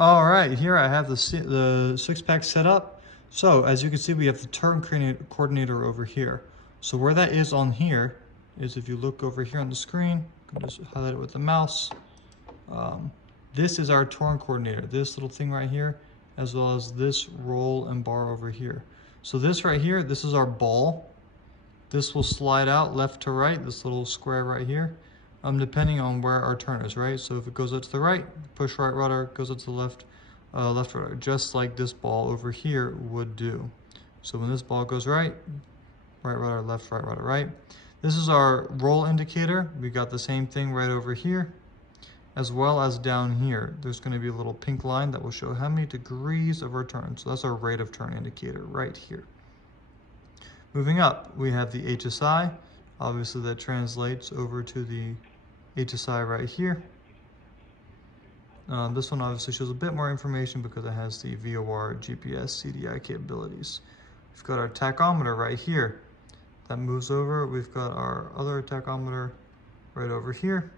All right, here I have the six-pack set up. So as you can see, we have the turn coordinator over here. So where that is on here is, if you look over here on the screen, I can just highlight it with the mouse. This is our turn coordinator, this little thing right here, as well as this roll and bar over here. So this right here, this is our ball. This will slide out left to right, this little square right here, depending on where our turn is, right? So if it goes out to the right, push right rudder, goes out to the left, left rudder, just like this ball over here would do. So when this ball goes right, right rudder, left, right rudder, right? This is our roll indicator. We got the same thing right over here, as well as down here. There's going to be a little pink line that will show how many degrees of our turn. So that's our rate of turn indicator right here. Moving up, we have the HSI. Obviously that translates over to the HSI right here. This one obviously shows a bit more information because it has the VOR, GPS, CDI capabilities. We've got our tachometer right here. That moves over. We've got our other tachometer right over here.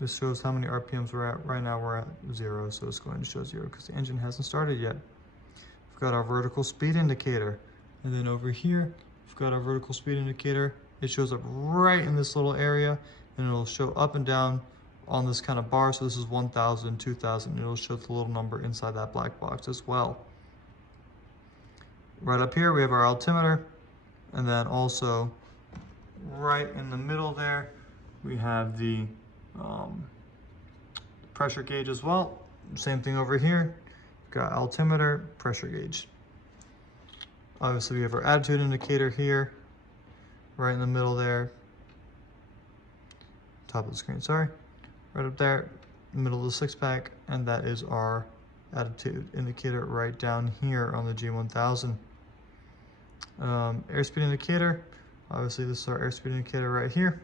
This shows how many RPMs we're at. Right now we're at 0, so it's going to show 0 because the engine hasn't started yet. We've got our vertical speed indicator. And then over here, we've got our vertical speed indicator. It shows up right in this little area, and it'll show up and down on this kind of bar. So this is 1,000, 2,000. It'll show the little number inside that black box as well. Right up here, we have our altimeter. And then also right in the middle there, we have the pressure gauge as well. Same thing over here. We've got altimeter, pressure gauge. Obviously, we have our attitude indicator here, right in the middle there. Top of the screen, sorry. Right up there, middle of the six-pack, and that is our attitude indicator right down here on the G1000. Airspeed indicator, obviously this is our airspeed indicator right here.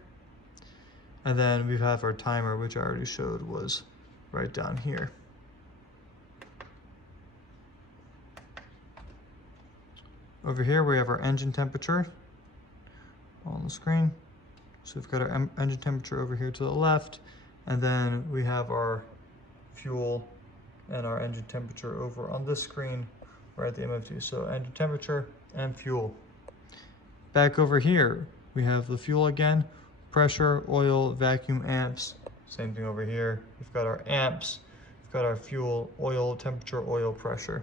And then we have our timer, which I already showed was right down here. Over here we have our engine temperature on the screen. So we've got our engine temperature over here to the left, and then we have our fuel and our engine temperature over on this screen right at the MFD. So engine temperature and fuel. Back over here we have the fuel again, pressure, oil, vacuum, amps. Same thing over here. We've got our amps, we've got our fuel, oil, temperature, oil, pressure.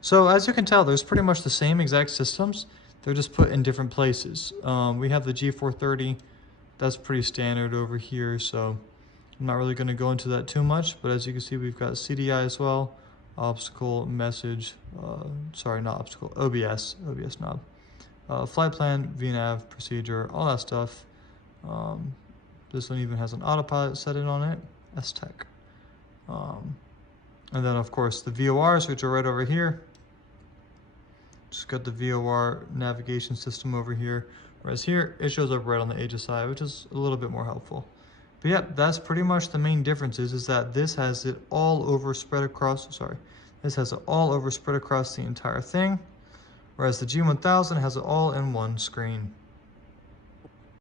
So as you can tell, there's pretty much the same exact systems. They're just put in different places. We have the G430. That's pretty standard over here, so I'm not really going to go into that too much. But as you can see, we've got CDI as well, obstacle, message, sorry, not obstacle, OBS knob, flight plan, VNAV, procedure, all that stuff. This one even has an autopilot set in on it, S-Tech. And then of course the VORs, which are right over here. Just got the VOR navigation system over here, whereas here it shows up right on the HSI, which is a little bit more helpful. But yeah, that's pretty much the main differences, is that this has it all over spread across, this has it all over spread across the entire thing, whereas the G1000 has it all in one screen.